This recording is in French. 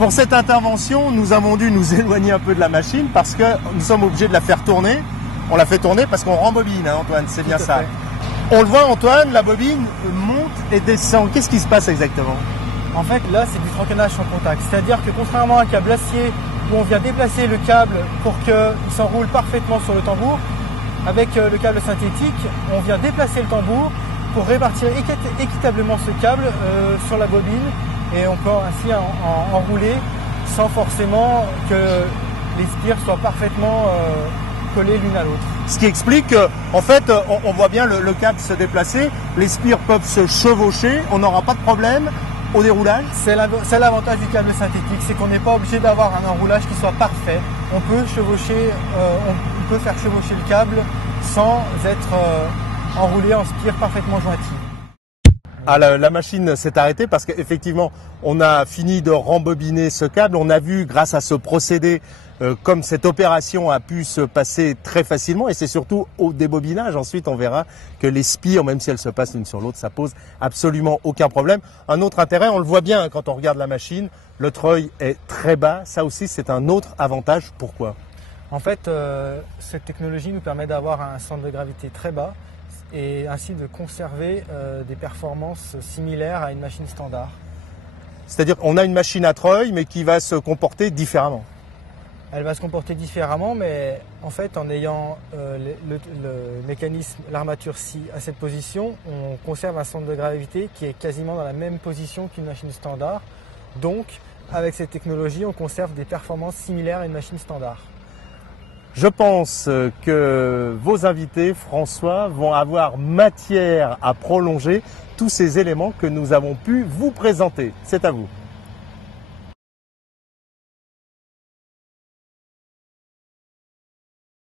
Pour cette intervention, nous avons dû nous éloigner un peu de la machine parce que nous sommes obligés de la faire tourner. On la fait tourner parce qu'on rembobine, hein, Antoine, c'est bien ça. On le voit, Antoine, la bobine monte et descend. Qu'est-ce qui se passe exactement? En fait, là, c'est du franquennage sans contact. C'est-à-dire que contrairement à un câble acier où on vient déplacer le câble pour qu'il s'enroule parfaitement sur le tambour, avec le câble synthétique, on vient déplacer le tambour pour répartir équitablement ce câble sur la bobine et on peut ainsi enrouler sans forcément que les spires soient parfaitement collées l'une à l'autre. Ce qui explique qu'en fait, on voit bien le câble se déplacer, les spires peuvent se chevaucher, on n'aura pas de problème au déroulage. C'est l'avantage du câble synthétique, c'est qu'on n'est pas obligé d'avoir un enroulage qui soit parfait. On peut chevaucher, on peut faire chevaucher le câble sans être enroulé en spire parfaitement jointie. Ah, la machine s'est arrêtée parce qu'effectivement, on a fini de rembobiner ce câble. On a vu, grâce à ce procédé, comme cette opération a pu se passer très facilement. Et c'est surtout au débobinage. Ensuite, on verra que les spires, même si elles se passent l'une sur l'autre, ça pose absolument aucun problème. Un autre intérêt, on le voit bien quand on regarde la machine, le treuil est très bas. Ça aussi, c'est un autre avantage. Pourquoi ? En fait, cette technologie nous permet d'avoir un centre de gravité très bas et ainsi de conserver des performances similaires à une machine standard. C'est-à-dire qu'on a une machine à treuil, mais qui va se comporter différemment. Elle va se comporter différemment, mais en fait, en ayant le mécanisme, l'armature scie à cette position, on conserve un centre de gravité qui est quasiment dans la même position qu'une machine standard. Donc, avec cette technologie, on conserve des performances similaires à une machine standard. Je pense que vos invités, François, vont avoir matière à prolonger tous ces éléments que nous avons pu vous présenter. C'est à vous.